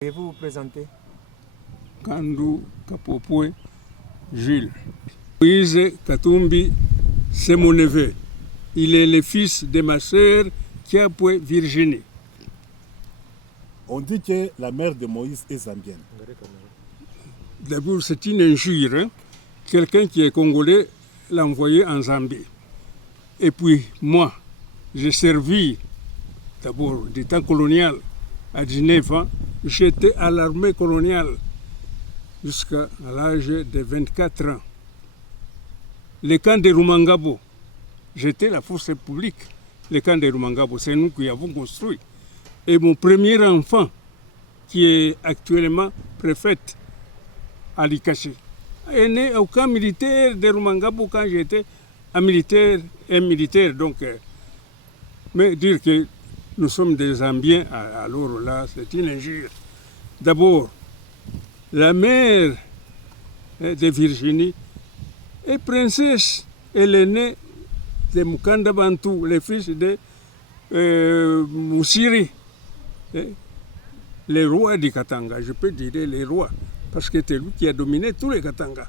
Pouvez-vous vous présenter? Kandu Kapopwe Jules. Moïse Katumbi, c'est mon neveu. Il est le fils de ma sœur Kiapwe Virginie. On dit que la mère de Moïse est zambienne. D'abord, c'est une injure. Hein? Quelqu'un qui est congolais l'a envoyé en Zambie. Et puis, moi, j'ai servi d'abord du temps colonial à 19 ans. J'étais à l'armée coloniale jusqu'à l'âge de 24 ans. Le camp de Rumangabo, j'étais la force publique. Le camp de Rumangabo, c'est nous qui avons construit. Et mon premier enfant, qui est actuellement préfète à Likashi, est né au camp militaire de Rumangabo quand j'étais un militaire. Donc, mais dire que nous sommes des Zambiens, alors là, c'est une injure. D'abord, la mère de Virginie est princesse. Elle est née de Mukanda Bantu, le fils de Moussiri, le roi du Katanga. Je peux dire les rois, parce que c'est lui qui a dominé tous les Katanga,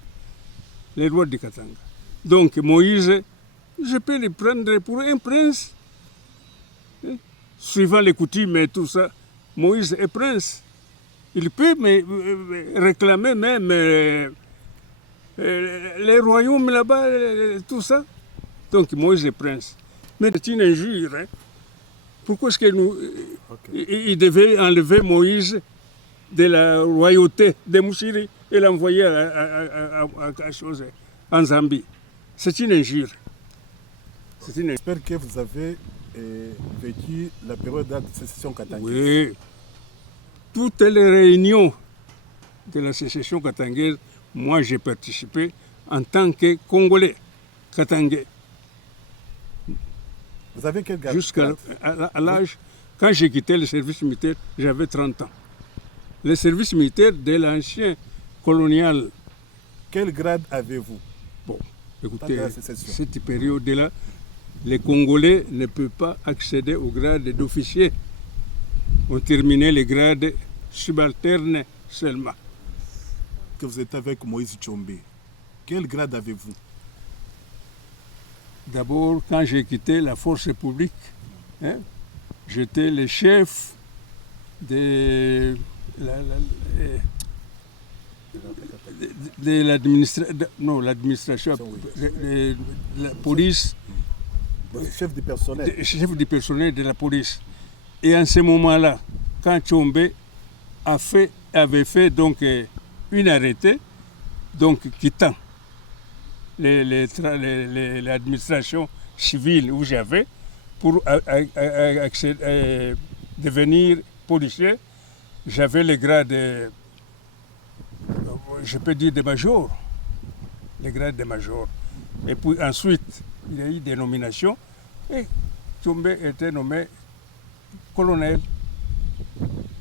les rois du Katanga. Donc Moïse, je peux le prendre pour un prince. Suivant les coutumes et tout ça, Moïse est prince. Il peut réclamer même les royaumes là-bas, tout ça. Donc Moïse est prince. Mais c'est une injure. Hein? Pourquoi est-ce que nous... Il devait enlever Moïse de la royauté de Moussiri et l'envoyer en Zambie? C'est une injure. J'espère que vous avez vécu la période de la sécession katangaise. Oui. Toutes les réunions de la sécession katangaise, moi j'ai participé en tant que Congolais katangais. Vous avez quel grade? Jusqu'à l'âge, quand j'ai quitté le service militaire, j'avais 30 ans. Le service militaire de l'ancien colonial. Quel grade avez-vous? Bon, écoutez, cette période-là, les Congolais ne peuvent pas accéder au grade d'officier. On terminait les grades subalternes seulement. Que vous êtes avec Moïse Tshombe, quel grade avez-vous? D'abord, quand j'ai quitté la force publique, hein, j'étais le chef de l'administration, de la police. Chef du personnel. Chef du personnel de la police. Et en ce moment-là, quand Tshombe avait fait donc une arrêté, donc quittant l'administration civile où j'avais pour devenir policier, j'avais le grade, je peux dire de major, le grade de major. Et puis ensuite, il y a eu des nominations et Tshombe était nommé colonel.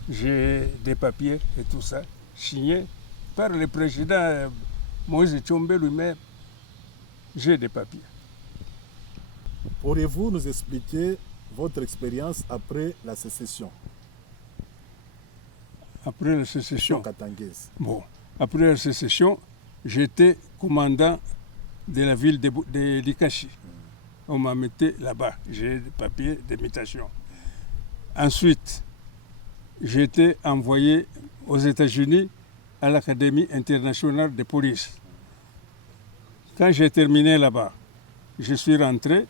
J'ai des papiers et tout ça, signés par le président Moïse Tshombe lui-même. J'ai des papiers. Pourriez-vous nous expliquer votre expérience après la sécession? Après la sécession katangaise. Bon, après la sécession, j'étais commandant de la ville de Likashi. On m'a mis là-bas, j'ai des papiers d'imitation. Ensuite, j'ai été envoyé aux États-Unis à l'Académie internationale de police. Quand j'ai terminé là-bas, je suis rentré,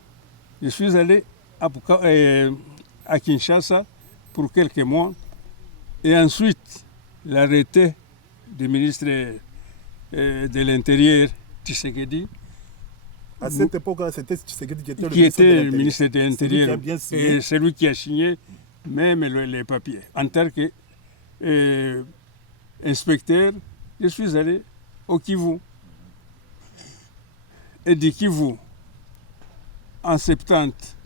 je suis allé à Kinshasa pour quelques mois. Et ensuite, l'arrêté du ministre de l'Intérieur, Tshisekedi. À cette époque-là, c'était Tshisekedi qui était le ministre de l'Intérieur. Et c'est lui qui a signé même les papiers. En tant qu'inspecteur, je suis allé au Kivu. Et du Kivu, en 70,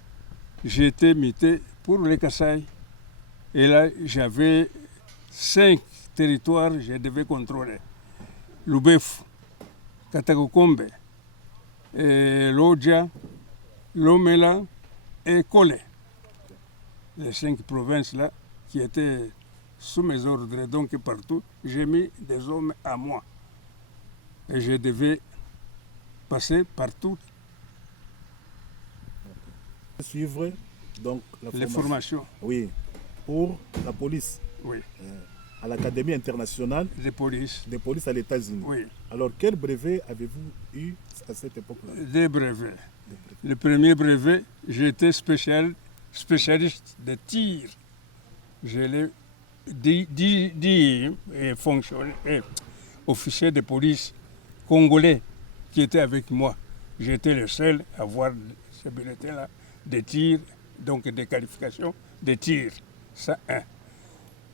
j'ai été muté pour les Kasaï. Et là, j'avais 5 territoires que je devais contrôler. Lubefu, Katakokombe, Lodja, Lomela et Kole. Les 5 provinces-là qui étaient sous mes ordres. Donc partout, j'ai mis des hommes à moi. Et je devais passer partout. Suivre donc Les formations. Oui, pour la police. Oui. À l'Académie internationale de police. À l'États-Unis. Oui. Alors, quel brevet avez-vous eu à cette époque-là? Des brevets. Le premier brevet, j'étais spécialiste de tir. Je l'ai dit officier de police congolais qui était avec moi. J'étais le seul à avoir ce bulletin-là de tir, donc des qualifications de tir. Ça, un.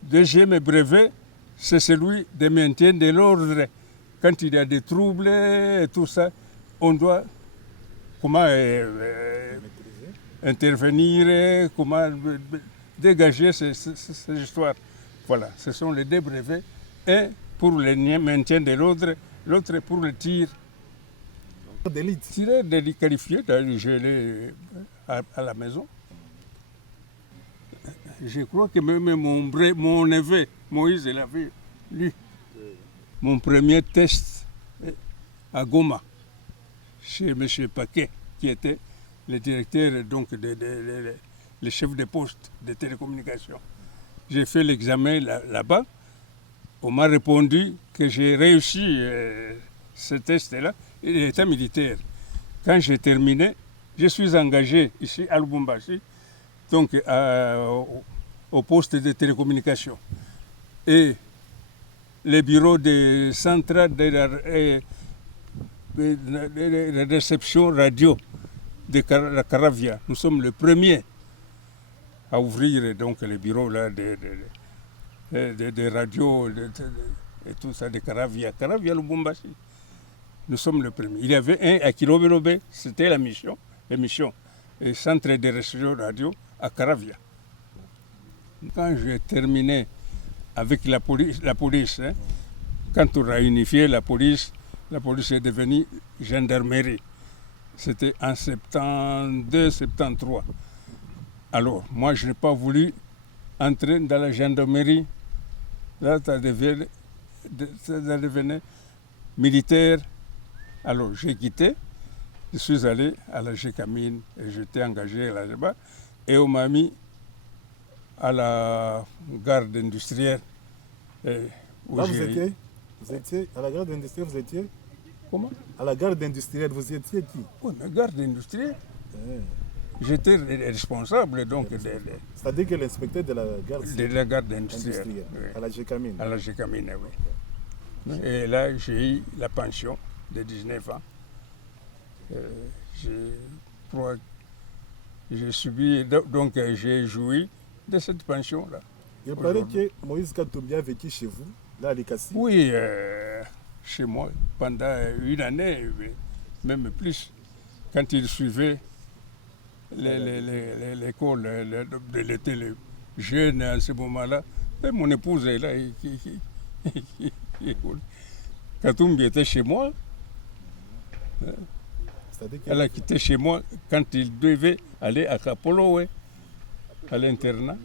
Deuxième brevet, c'est celui de maintien de l'ordre. Quand il y a des troubles et tout ça, on doit intervenir, comment dégager ces histoires. Voilà, ce sont les deux brevets. Un pour le maintien de l'ordre, l'autre pour le tir. D'élite. Tireur d'élite qualifié, je l'ai à la maison. Je crois que même mon neveu, Moïse, l'avait lu. Mon premier test à Goma, chez M. Paquet, qui était le directeur, donc le chef de poste de télécommunications. J'ai fait l'examen là-bas. On m'a répondu que j'ai réussi ce test-là. Il était militaire. Quand j'ai terminé, je suis engagé ici à Lubumbashi, donc au poste de télécommunication. Et les bureaux de centrale de réception radio de la Caravia, nous sommes les premiers à ouvrir donc les bureaux là de radio et tout ça de Caravia Lubumbashi. Nous sommes les premiers. Il y avait un à Kilobelobe, c'était l'émission, et centre de réception radio à Caravia. Quand j'ai terminé avec la police, quand on a unifié la police est devenue gendarmerie. C'était en 72-73. Alors, moi, je n'ai pas voulu entrer dans la gendarmerie. Là, ça devenait militaire. Alors, j'ai quitté. Je suis allé à la Gécamine et j'étais engagé là-bas. Et on m'a mis à la garde industrielle. Là, vous étiez à la garde industrielle, vous étiez? Comment? À la garde industrielle, vous étiez qui? Oui, mais garde industrielle. J'étais responsable donc c'est-à-dire que l'inspecteur de la garde industrielle. Oui. À la Gécamine. À la Gécamine, oui. Et là, j'ai eu la pension de 19 ans. J'ai subi, donc j'ai joui de cette pension-là. Il paraît que Moïse Katumbi a vécu chez vous, là à Likasi. Oui, chez moi, pendant une année, même plus, quand il suivait l'école, il était jeune à ce moment-là. Et mon épouse est là. Katumbi était chez moi. Elle a quitté chez moi quand il devait aller à Kapolo, à l'internat.